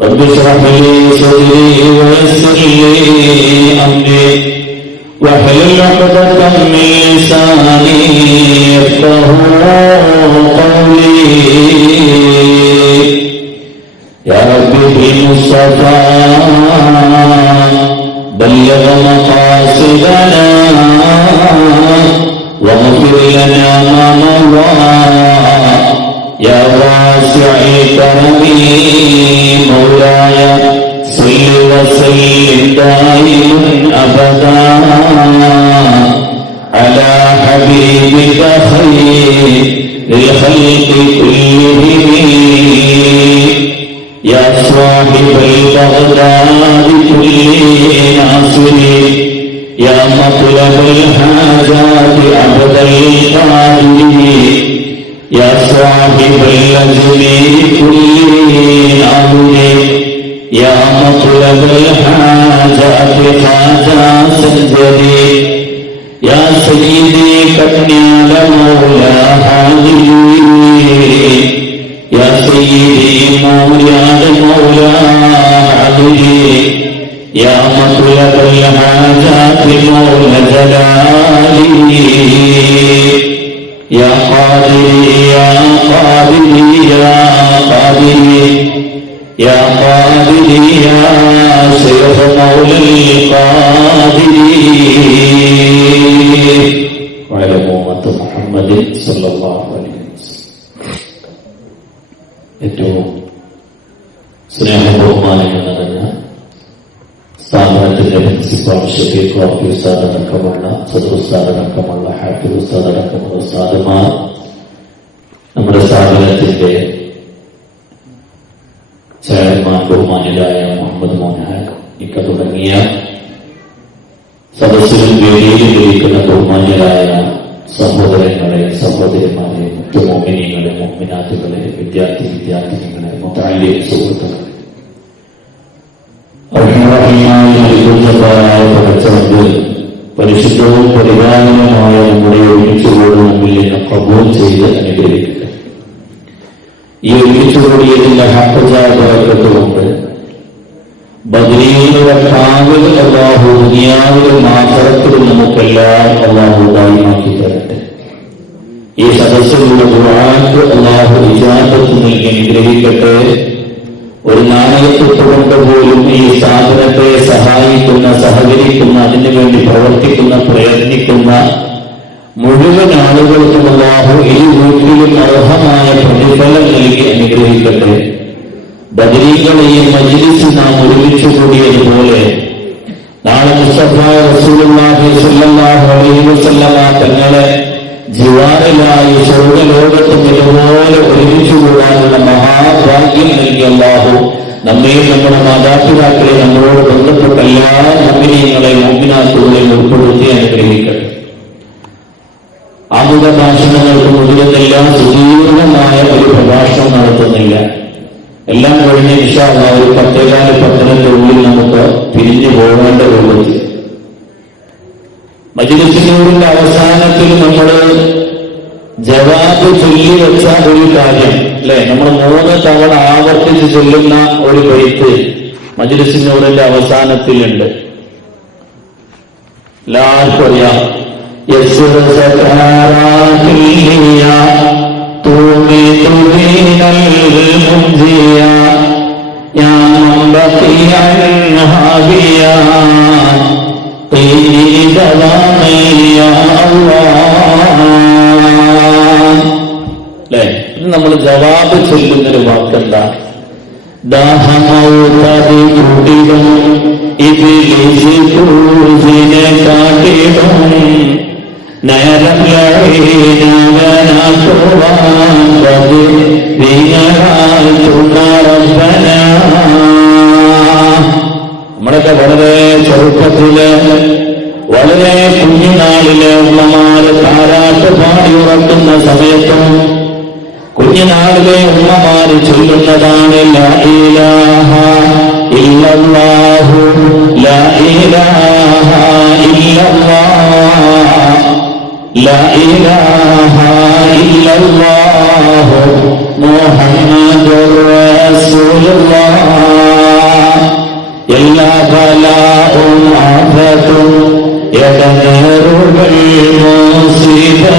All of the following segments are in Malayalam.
رب اشرح لي صدري ويسر لي أمري واحلل عقدة من لساني يفقه قولي. يا رب بالمصطفى بلغ مقاصدنا واغفر لنا ما مضى. يا واسع صل وسلم دائما ابدا على حبيبك خير الخلق كلهم يا صاحب البغداد كل ناصر يا مطلب الحاجات عبد القادر يا صاحب الأجل كل أمر يا مطلب الحاجات خاجا سجدي يا سيدي كنيال مولا حاضري يا سيدي مولا مولا عبدي يا مطلب الحاجات مولى جلالي يا قادري يا قادري يا قادري يا قادري يا شيخ مولى القادري وعلى أمة محمد صلى الله عليه وسلم ഏറ്റവും സ്നേഹബഹുമാനങ്ങൾ നിറഞ്ഞ സ്ഥാപനത്തിന്റെ പ്രിൻസിപ്പാൾ ഷഫീഖ് റോക്കി ഉസ്താദ് അടക്കമുള്ള സദർ ഉസ്താദ് അടക്കമുള്ള ഹാഫിദ് ഉസ്താദ് അടക്കമുള്ള ഉസ്താദുമാർ നമ്മുടെ സ്ഥാപനത്തിന്റെ ചെയർമാൻ ബഹുമാനിലായ മുഹമ്മദ് മോഹൻ ഇക്ക തുടങ്ങിയ സദസ്സിലും വേദിയിലിരിക്കുന്ന ബഹുമാന്യരായ സഹോദരങ്ങളെ സഹോദരിമാരെ മുത്തു മോമിനികളെ മോമിനാത്തുകളെ വിദ്യാർത്ഥി വിദ്യാർത്ഥിനികളെ മുത്താലി സുഹൃത്തുക്കളെ. പടച്ചവർക്ക് പരിശുദ്ധവും പരിപാലനവുമായ നമ്മുടെ ഒരുമിച്ചുകൂടി മുമ്പിൽ നിന്ന് കബൂൽ ചെയ്ത് അനുഗ്രഹിക്കുക. ഈ ഒരുമിച്ചുകൂടിയതിന്റെ ഹപ്പജായ പറക്കത്തുകൊണ്ട് ബദരീകളുടെ കാവൽ അള്ളാഹു ദുനിയാവിലും ആഹ്റത്തിലും നമുക്കെല്ലാം അള്ളാഹു ദായമാക്കി തരട്ടെ ഈ സദസ്സിലുള്ള ദുആക്ക് അള്ളാഹു ഇജാബത്ത് നൽകി അനുഗ്രഹിക്കട്ടെ ഒരു നാണയത്വത്തുകൊണ്ട് പോലും ഈ സ്ഥാപനത്തെ സഹായിക്കുന്ന സഹകരിക്കുന്ന അതിനുവേണ്ടി പ്രവർത്തിക്കുന്ന പ്രയത്നിക്കുന്ന മുഴുവൻ ആളുകൾക്കും അള്ളാഹു ഈ വീട്ടിലും അർഹമായ പ്രതിഫലം നൽകി അനുഗ്രഹിക്കട്ടെ ബദരീകളെയും മജിലിസിൽ നാം ഒരുമിച്ച് കൂടിയതുപോലെ നാളെ മുസ്തഫ റസൂലുള്ളാഹി സ്വല്ലല്ലാഹു അലൈഹി വസല്ലമ തങ്ങളെ ജിവാറിലായി സ്വർഗലോകത്തും ഇതുപോലെ ഒരുമിച്ച് കൂടാനുള്ള മഹാഭാഗ്യം നൽകിയ അള്ളാഹു നമ്മയും നമ്മുടെ മാതാപിതാക്കളെ നമ്മളോട് ബന്ധപ്പെട്ട എല്ലാ കമ്പനികളെയും മുമ്പിനാക്കുകളെയും ഉൾപ്പെടുത്തി അനുഗ്രഹിക്കട്ടെ. ആമുഖ ഭാഷണങ്ങൾക്ക് മുതിരുന്നില്ല സുദീർഘമായ ഒരു പ്രഭാഷണം നടത്തുന്നില്ല. എല്ലാം കഴിഞ്ഞ് വിശാല ഒരു പത്തേകാല പത്തിനൊക്കെ ഉള്ളിൽ നമുക്ക് പിരിഞ്ഞു പോകേണ്ട രൂപത്തിൽ മജിലിസിനൂറിന്റെ അവസാനത്തിൽ നമ്മൾ ജവാബ് ചൊല്ലി വെച്ച ഒരു കാര്യം അല്ലെ? നമ്മൾ മൂന്ന് തവണ ആവർത്തിച്ച് ചൊല്ലുന്ന ഒരു ബൈത്ത് മജിലിസിനൂറിന്റെ അവസാനത്തിലുണ്ട്. എല്ലാവർക്കും അറിയാം. يسر سكراتيا تومت بين المنزيا يا من بقي عنها بيا قيني دوامي يا الله അല്ലേ ഇത് നമ്മൾ ജവാബ് ചൊല്ലുന്നൊരു വാക്കെന്താ ദാഹമൗതതി കുടിലും ഇബിലിസി കൂസിനെ കാട്ടിടും നേരം നമ്മളൊക്കെ വളരെ ചെറുപ്പത്തിൽ വളരെ കുഞ്ഞുനാളിലെ ഉമ്മമാര് താരാട്ട് പാടി ഉറക്കുന്ന സമയത്തും കുഞ്ഞുനാളിലെ ഉമ്മമാര് ചൊല്ലുന്നതാണ് ഇല്ലാഹു ഇലാഹ ഇല്ലല്ലാഹ് لا إله إلا الله محمد رسول الله. إلا بلاء عفة يتنهر بالمصيبة.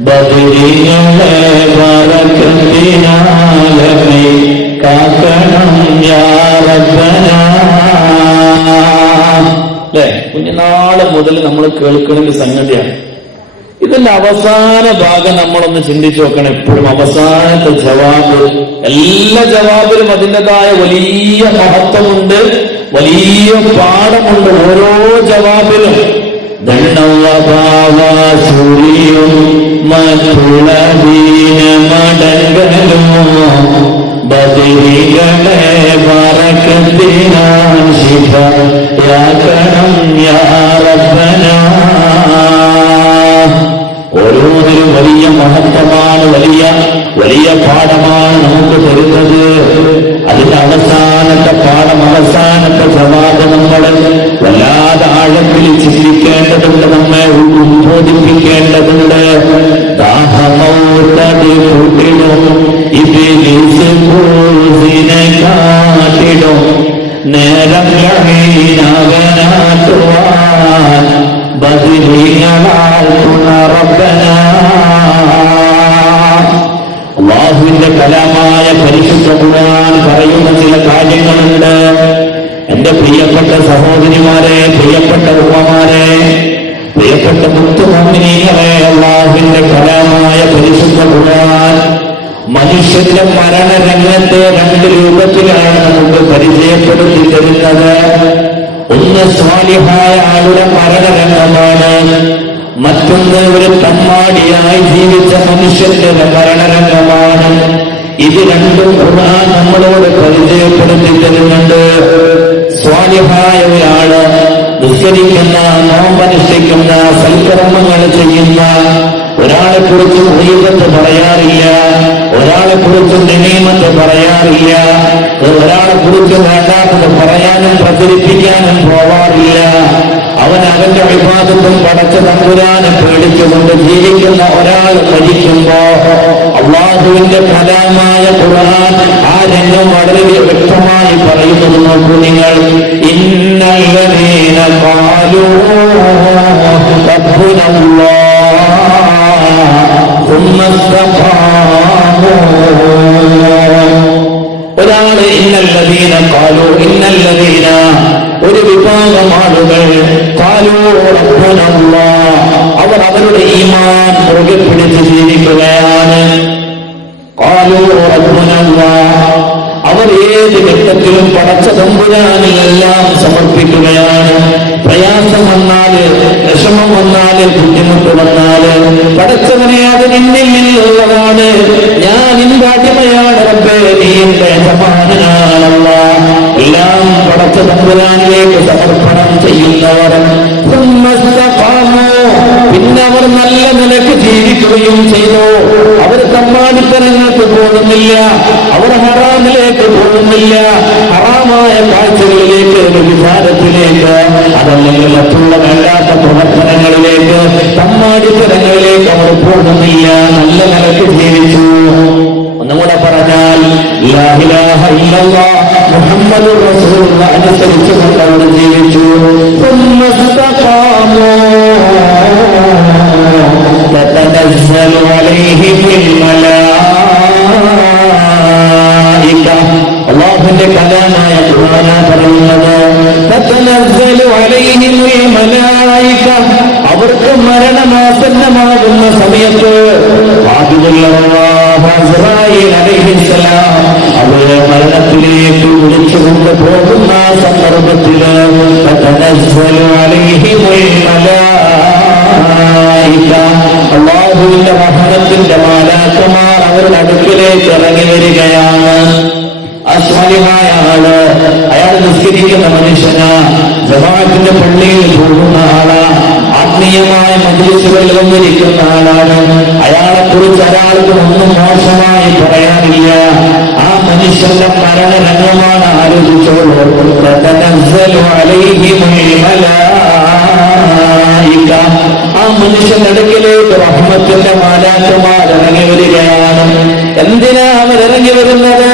بدري بركتنا لبيك كنم يا ربنا. കുഞ്ഞുനാൾ മുതൽ നമ്മൾ കേൾക്കുന്ന സംഗതിയാണ്. ഇതിന്റെ അവസാന ഭാഗം നമ്മളൊന്ന് ചിന്തിച്ചു നോക്കണം എപ്പോഴും. അവസാനത്തെ ജവാബ് എല്ലാ ജവാബിലും അതിന്റെതായ വലിയ മഹത്വമുണ്ട് വലിയ പാഠമുണ്ട് ഓരോ ജവാബിലും. ദണ്ണവഭാവസൂരിയും മറ്റുള്ള ദീനമടങ്കലും ഓരോന്നിലും വലിയ മഹത്വമാണ് വലിയ വലിയ പാഠമാണ് നമുക്ക് തരുന്നത്. പറയുന്ന ചില കാര്യങ്ങളുണ്ട്. എന്റെ പ്രിയപ്പെട്ട സഹോദരിമാരെ പ്രിയപ്പെട്ട ഉമ്മമാരെ പ്രിയപ്പെട്ട മുത്തുമോമിനികളെ അള്ളാഹുവിന്റെ കലാമായ പരിശുദ്ധ ഖുർആൻ മനുഷ്യന്റെ മരണരംഗത്തെ രണ്ട് രൂപത്തിലാണ് നമുക്ക് പരിചയപ്പെടുത്തി തരുന്നത്. ഒന്ന് സ്വാലിഹായ ആളുടെ മരണരംഗമാണ്. മറ്റൊന്ന് ഒരു തമ്മാടിയായി ജീവിച്ച മനുഷ്യന്റെ മരണരംഗമാണ്. ഇത് രണ്ടും ഖുർആൻ നമ്മളോട് പരിചയപ്പെടുത്തി തരുന്നുണ്ട് സ്വാലിഹായ ഒരാൾ നിസ്കരിക്കുന്ന നോമ്പനുഷ്ഠിക്കുന്ന സൽക്കർമ്മങ്ങൾ ചെയ്യുന്ന ഒരാളെ കുറിച്ച് ദൈവത്ത് പറയാറില്ല ഒരാളെ കുറിച്ച് നിയമത്ത് പറയാറില്ല ഒരാളെ കുറിച്ച് വേണ്ടാത്തത് പറയാനും പ്രചരിപ്പിക്കാനും പോവാറില്ല. അവൻ അവന്റെ വിവാദത്തും പടച്ച തമ്പുരാനെ പേടിച്ചുകൊണ്ട് ജീവിക്കുന്ന ഒരാൾ മരിക്കുമ്പോ അള്ളാഹുവിന്റെ ഫലമായ കുറാൻ ആ രംഗം വളരെ വ്യക്തമായി പറയുന്നത് നോക്കൂ നിങ്ങൾ. ഇന്നീന ഒരാൾ ഇന്നല്ലതീന കാലു ഇന്നല്ലതീന ഒരു വിഭാഗം ആളുകൾ കാലു അവർ അവരുടെ ഈമാൻ മുറുകെ പിടിച്ച് ജീവിക്കുകയാണ് കാലു ഏത് ഘട്ടത്തിലും പടച്ച തമ്പുരാന് എല്ലാം സമർപ്പിക്കുകയാണ്. പ്രയാസം വന്നാൽ വിഷമം വന്നാൽ ബുദ്ധിമുട്ട് വന്നാൽ പടച്ചവനെ അത് നിന്നിൽ നിന്നുള്ളതാണ്. ഞാൻ നിന്റെ യജമാനാണല്ല എല്ലാം പടച്ച തമ്പുരാനിലേക്ക് സമർപ്പണം ചെയ്യുന്നവർ പിന്നെ അവർ നല്ല നിലയ്ക്ക് ജീവിക്കുകയും ചെയ്തു. അവർ സമ്മാനിത്തരങ്ങൾക്ക് പോകുന്നില്ല. അവർ ഹറ ഹറാമിലേക്ക് പോകുന്നില്ല ഹറാമായ കാഴ്ചകളിലേക്ക് വിചാരത്തിലേക്ക് അതല്ലെങ്കിൽ മറ്റുള്ള വേണ്ടാത്ത പ്രവർത്തനങ്ങളിലേക്ക് തമ്മാടിത്തരങ്ങളിലേക്ക് അവർ പോകുന്നില്ല നല്ല നിലക്ക് ജീവിച്ചു ഒന്നുകൂടെ പറഞ്ഞാൽ ലാ ഇലാഹ ഇല്ലല്ലാഹ് മുഹമ്മദുർ റസൂലുള്ളാഹ് അനുസരിച്ചുകൊണ്ട് അവർ ജീവിച്ചു ثم استقاموا تتنزل عليهم الملائكة അള്ളാഹുവിന്റെ കലാമായ ഖുർആന പറയുന്നത് അവർക്ക് മരണമാസന്നമാകുന്ന സമയത്ത് അവരെ മരണത്തിലേക്ക് വിളിച്ചുകൊണ്ട് പോകുന്ന സന്ദർഭത്തിൽ അള്ളാഹുവിന്റെ റഹ്മത്തിന്റെ മാലാക്കമാർ അവരുടെ അടുക്കിലേക്ക് ഇറങ്ങി വരികയാണ് അസ്വാലിമായ ആൾ. അയാൾ നിസ്കരിക്കുന്ന മനുഷ്യന്. ജമാഅത്തിന്റെ പള്ളിയിൽ പോകുന്ന ആൾ. ആത്മീയമായ മജിലിസുകളിൽ വന്നിരിക്കുന്ന ആളാണ്. അയാളെ കുറിച്ച് ഒരാൾക്കും ഒന്നും മോശമായി പറയാനില്ല. ആ മനുഷ്യന്റെ മരണരംഗമാണ് ആലോചിച്ചോളൂ ആ മനുഷ്യന്റെ അടുക്കിലേക്ക് റഹ്മത്തിന്റെ മാലാക്കുമാർ ഇറങ്ങി വരികയാണ്. എന്തിനാ അവർ ഇറങ്ങി വരുന്നത്?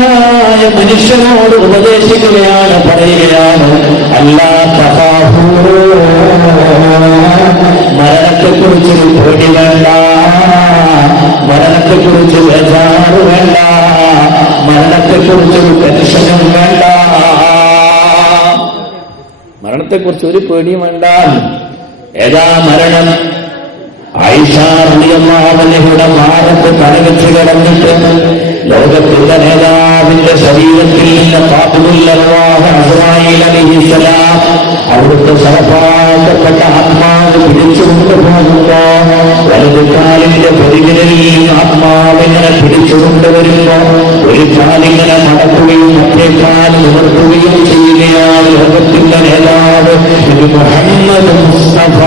സ്വാലിഹായ മനുഷ്യനോട് ഉപദേശിക്കുകയാണ് പറയുകയാണ് അല്ലാ തഹാഹൂ മരണത്തെക്കുറിച്ചൊരു പേടി വേണ്ട മരണത്തെക്കുറിച്ച് ബേജാറ് വേണ്ട മരണത്തെക്കുറിച്ചൊരു ടെൻഷനും വേണ്ട. മരണത്തെക്കുറിച്ച് ഒരു പേടിയും വേണ്ട. ഏതാ മരണം? ഐഷാറിയുടെ മാറത്ത് തലവെച്ച് കിടന്നിട്ട് ലോകത്തിന്റെ നേതാവിന്റെ ശരീരത്തിൽ നിന്ന് പാപ്പുമില്ലാഹുമായിസലാം അവിടുത്തെ സഹപാകപ്പെട്ട ആത്മാവ് പിടിച്ചുകൊണ്ട് പോകുമ്പോ വലത് കാലിന്റെ പെരുകിനിൽ ആത്മാവിങ്ങനെ പിടിച്ചുകൊണ്ട് വരുമ്പോ ഒരു കാലിങ്ങനെ നടക്കുകയും മറ്റേ കാൽ നിവർത്തുകയും ചെയ്യുകയാണ് ലോകത്തിന്റെ നേതാവ് മുഹമ്മദ് മുസ്തഫ.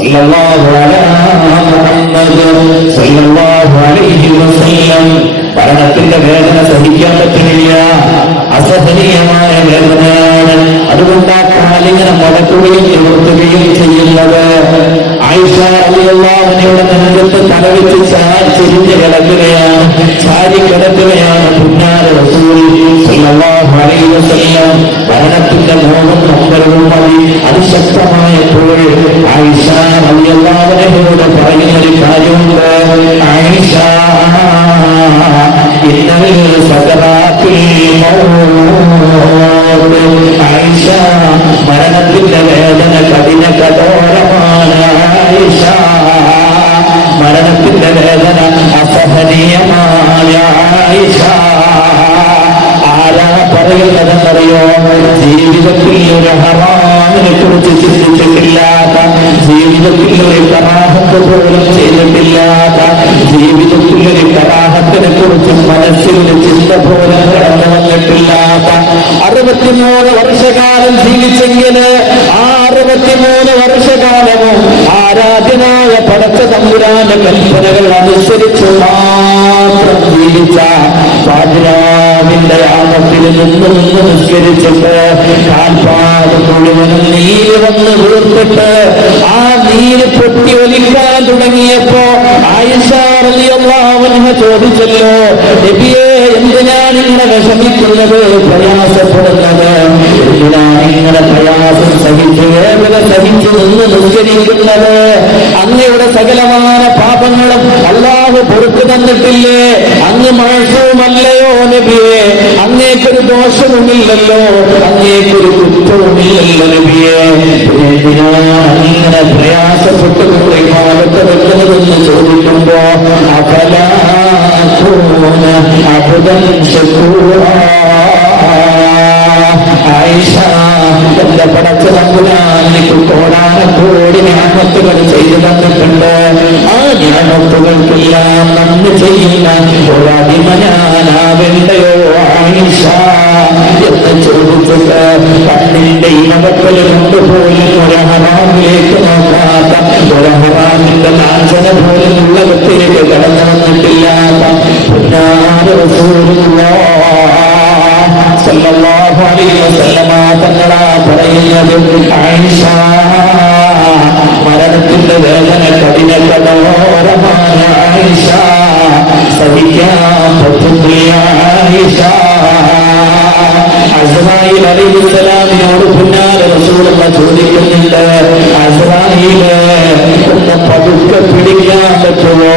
സല്ലല്ലാഹു محمد صلى الله അലൈഹി വസല്ലം. പഠനത്തിന്റെ വേദന സഹിക്കാൻ പറ്റുന്നില്ല. അസഹനീയമായ വേദനയാണ് അതുകൊണ്ട് ആ കാലിങ്ങനെ മടക്കുകയും നിവർത്തുകയും ചെയ്യുന്നത്. ആയിഷ നേരത്ത് നെഞ്ചത്ത് തലവെച്ച് ചെരിഞ്ഞ് കിടക്കുകയാണ്. ചാരി കിടക്കുകയാണ് പുന്നാര മരണത്തിന്റെ മോഹം നമ്പരവും മതി അതിശക്തമായപ്പോൾ ആയിഷ അലിയല്ലാവിനോട് പറയുന്ന ഒരു കാര്യമുണ്ട്. ആയിഷ ഇന്നലെ സദറാത്തിൽ ആയിഷ മരണത്തിന്റെ വേദന കഠിന കഠോരമാണ് ആയിഷ. മരണത്തിന്റെ വേദന അസഹനീയമായ ആയിഷ. ആരാ പറയുന്നതെന്നറിയോ? ജീവിതത്തിൽ ഒരു ഹറാമിനെ കുറിച്ച് ചിന്തിച്ചിട്ടില്ലാത്ത ജീവിതത്തിൽ ഒരു കറാഹത്ത് പോലും ചെയ്തിട്ടില്ലാത്ത ജീവിതത്തിൽ ഒരു കറാഹത്തിനെ കുറിച്ച് മനസ്സിൽ അറുപത്തിമൂന്ന് വർഷകാലം ജീവിച്ചെങ്കിൽ ആ അറുപത്തിമൂന്ന് വർഷകാലവും ആരാധ്യനായ പടച്ച തമ്പുരാന്റെ കൽപ്പനകൾ അനുസരിച്ചു മാത്രം ജീവിച്ച പാതിരാവിന്റെ ആപത്തിൽ നിന്ന് നിസ്കരിച്ചിട്ട് കാൽപാട് മുഴുവനും നീര് വന്ന് വീർത്തിട്ട് ആ നീര് പൊട്ടി ഒലിക്കാൻ തുടങ്ങിയപ്പോ ആയിഷാറിയല്ലാവൻഹ ചോദിച്ചല്ലോ നബിയെ ഇങ്ങനെ വിഷമിക്കുന്നത് പ്രയാസപ്പെടുന്നത്. നിങ്ങളെ പ്രയാസം സഹിച്ച് വേദന സഹിച്ച് നിന്ന് നിസ്കരിക്കുന്നത്? അങ്ങയുടെ സകലമായ പാപങ്ങളും അല്ലാഹു പൊറുത്തു തന്നിട്ടില്ലേ? അങ്ങ് മാഷവുമല്ലയോ നബിയെ? അങ്ങേക്കൊരു ദോഷവുമില്ലല്ലോ. അങ്ങേക്കൊരു കുറ്റവുമില്ലല്ലോ നബിയെ. അങ്ങനെ പ്രയാസപ്പെട്ടു പ്രയാസപ്പെട്ടുകൊണ്ട് ഈ ഭാഗത്ത് വെക്കുന്നതെന്ന് ചോദിക്കുമ്പോ أكون عبدا شكورا عيسى എന്റെ പടച്ച തമ്പുരാനിക്ക് കോടാനക്കോടി ഞാമത്തുകൾ ചെയ്തു തന്നിട്ടുണ്ട്. ആ ഞാമത്തുകൾക്കെല്ലാം നന്ദി ചെയ്യുന്ന ഒരടിമ ഞാനാവേണ്ടയോ ആയിഷ? എന്ന് ചോദിച്ചിട്ട് കണ്ണിന്റെ ഇനവക്കൽ കൊണ്ടുപോലും ഒരഹറാമിലേക്ക് നോക്കാത്ത ഒരഹറാമിന്റെ നാശന പോലും ഉള്ളകത്തിലേക്ക് കടന്നു വന്നിട്ടില്ലാത്ത സല്ലല്ലാഹു അലൈഹി വസല്ലമ തങ്ങളാ പറയുന്നത് ആയിഷ. മരണത്തിന്റെ വേദന കഠിന കടോരമായ ആയിഷ. സഹിക്കാൻ പറ്റുന്നില്ല ആയിഷ. അസ്രായിൽ പിന്നാലെ റസൂലുള്ള ചോദിക്കുന്നുണ്ട് അസ്രായിൽ പതുക്കെ പിടിക്കാൻ പറ്റുമോ?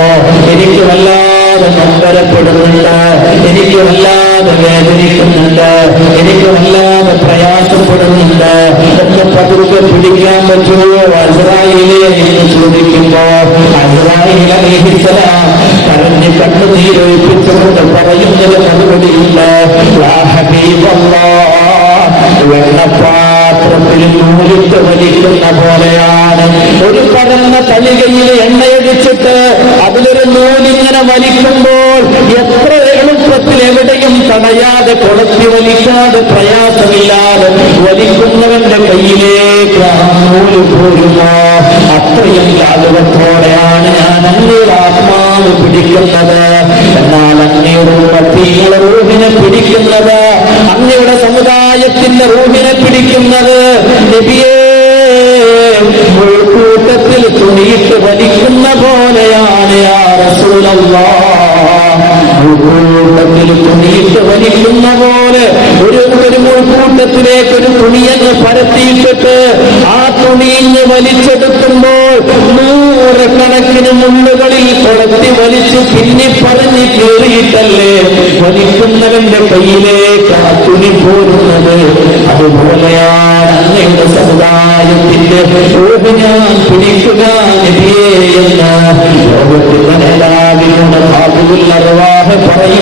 എനിക്ക് വല്ലാതെ നമ്പരപ്പെടുന്നുണ്ട് എനിക്ക് വല്ലാതെ വേദനിക്കുന്നുണ്ട് എനിക്ക് വല്ലാതെ പ്രയാസപ്പെടുന്നുണ്ട്. ഒന്ന് പതുക്കെ പിടിക്കാൻ പറ്റുമോ? അസ്രായിലെ എന്ന് ചോദിക്കുമ്പോ അലൈഹിസ്സലാം കരഞ്ഞ് കണ്ണുനീരൊഴിപ്പിച്ചുകൊണ്ട് പറയുന്നത് മറുപടിയില്ല യാ ഹബീബല്ലാ വെള്ളപ്പാത്രത്തിൽ നൂലിട്ട് വലിക്കുന്ന പോലെയാണ്. ഒരു പരന്ന തലികയിൽ എണ്ണയടിച്ചിട്ട് അതിലൊരു നൂലിങ്ങനെ വലിക്കുമ്പോൾ എത്ര എളുപ്പത്തിൽ എവിടെയും തടയാതെ കൊളത്തി വലിക്കാതെ പ്രയാസമില്ലാതെ വലിക്കുന്നവന്റെ കയ്യിലേക്ക് ആ നൂൽ പോരുമോ അത്രയും ജാഗ്രതത്തോടെയാണ് ഞാൻ അങ്ങയുടെ ആത്മാവ് പിടിക്കുന്നത്. എന്നാൽ അങ്ങയുടെ റൂഹിനെ പിടിക്കുന്നത്. അങ്ങയുടെ സമുദായത്തിന്റെ റൂഹിനെ പിടിക്കുന്നത്. മുൾക്കൂട്ടത്തിൽ തുണിയിട്ട് വലിക്കുന്ന പോലെയാണ് യാ മുൾക്കൂട്ടത്തിൽ തുണിയിട്ട് വലിക്കുന്ന പോലെ ഒരു ഒരു മുൾക്കൂട്ടത്തിലേക്ക് ഒരു തുണിയങ്ങ് പരത്തിയിട്ടിട്ട് ആ തുണിയിഞ്ഞ് വലിച്ചെടുക്കുമ്പോൾ നൂറുകണക്കിന് മുള്ളുകളിൽ കൊളത്തി വലിച്ചു പിന്നെ പറഞ്ഞ് കയറിയിട്ടല്ലേ? വലിക്കുന്നവന്റെ കയ്യിലേക്ക് ആ തുണി പോരുന്നത്. അതുപോലെയാണ് അങ്ങയുടെ സമുദായത്തിന്റെ ഞാൻ പിടിക്കുക നബിയേ എന്ന്. ലോകത്തിന്റെ നേതാവിനോട് ബാബുൽ അർവാഹ് പറയും